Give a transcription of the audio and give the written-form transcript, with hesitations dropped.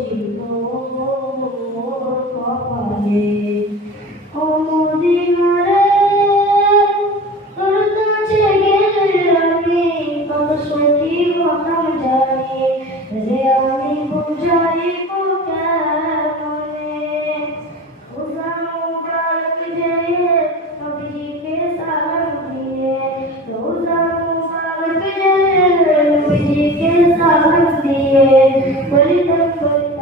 ছিল মোর কপালে ও মদিনারে তোর কাছে গেলে আমি কত সুখী হতাম জানি রে আমি বুঝাইব কেমনে রোজা মুবারক যেয়ে নবীকে সালাম দিয়ে রোজা মুবারক যেয়ে নবীকে সালাম দিয়ে বলিতাম